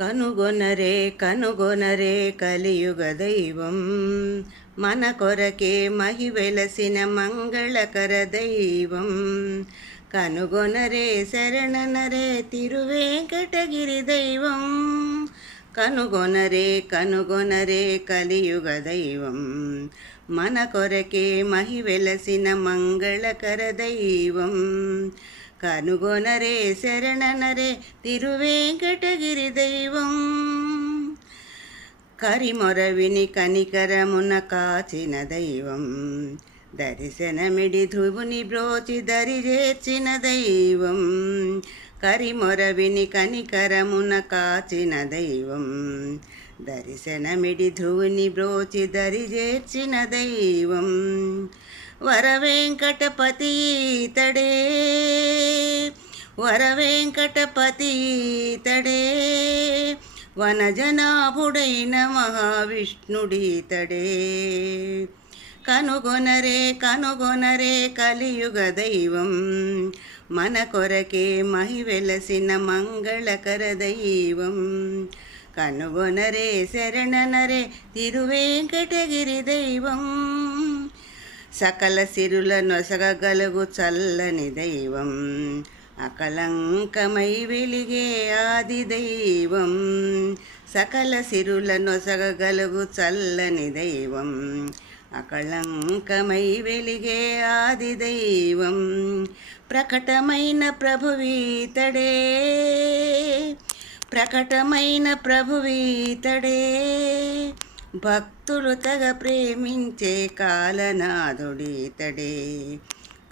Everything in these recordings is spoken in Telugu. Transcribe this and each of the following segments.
కనుగొనరే కనుగొనరే కలియుగ దైవం మన కొరకే మహి వెలసిన మంగళకర దైవం. కనుగొనరే శరణనరే తిరువేంకటగిరి దైవం. కనుగొనరే కనుగొనరే కలియుగ దైవం మన కొరకే మహి వెలసిన మంగళకర దైవం. కనుగొనరే శరణనరే తిరువేంకటగిరి దైవం. కరిమొరవిని కనికరమున కాచిన దైవం. దర్శనమిడి ధ్రువుని బ్రోచి దరిచేర్చిన దైవం. కరిమొరవిని కనికరమున కాచిన దైవం. దర్శనమిడి ధ్రువుని బ్రోచి దరిచేర్చిన దైవం. వరవేంకటపతి తడే వరవేంకటపతి తడే వనజనాభుడైన మహావిష్ణుడీతడే. కనుగొనరే కనుగొనరే కలియుగ దైవం మన కొరకే మహి వెలసిన మంగళకర దైవం. కనుగొనరే శరణనరే తిరువేంకటగిరి దైవం. సకల సిరుల నొసగగలుగు చల్లని దైవం. అకలంకమై వెలిగే ఆది దైవం. సకల సిరుల నొసగగలుగు చల్లని దైవం. అకళంకమై వెలిగే ఆది దైవం. ప్రకటమైన ప్రభువీతడే ప్రకటమైన ప్రభువీతడే. భక్తులు తగ ప్రేమించే కాలనాథుడీతడే.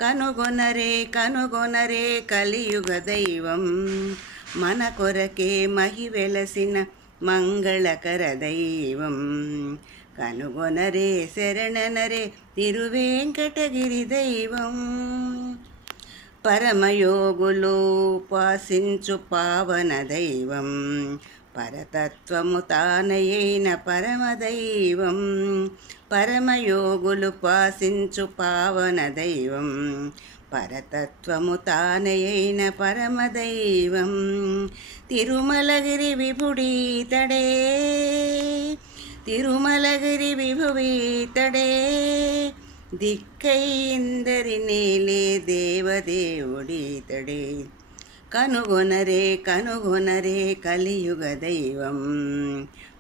కనుగొనరే కనుగొనరే కలియుగ దైవం మన కొరకే మహి వెలసిన మంగళకర దైవం. కనుగొనరే శరణనరే తిరువేంకటగిరి దైవం. పరమయోగులు ఉపాసించు పావన దైవం. పరతత్వము తానయైన పరమదైవం. పరమయోగులు ఉపాసించు పావన దైవం. పరతత్వము తానయైన పరమదైవం. తిరుమలగిరి విభుడీతడే తిరుమలగిరి విభువీతడే. దిక్కై ఇందరినేలే దేవదేవుడీతడే. కనుగొనరే కనుగొనరే కలియుగ దైవం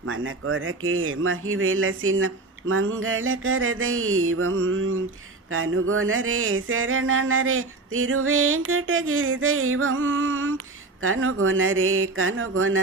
మన కొరకే మహి వెలసిన మంగళకర దైవం. కనుగొనరే శరణనరే తిరువేంకటగిరి దైవం. కనుగొనరే కనుగొనరే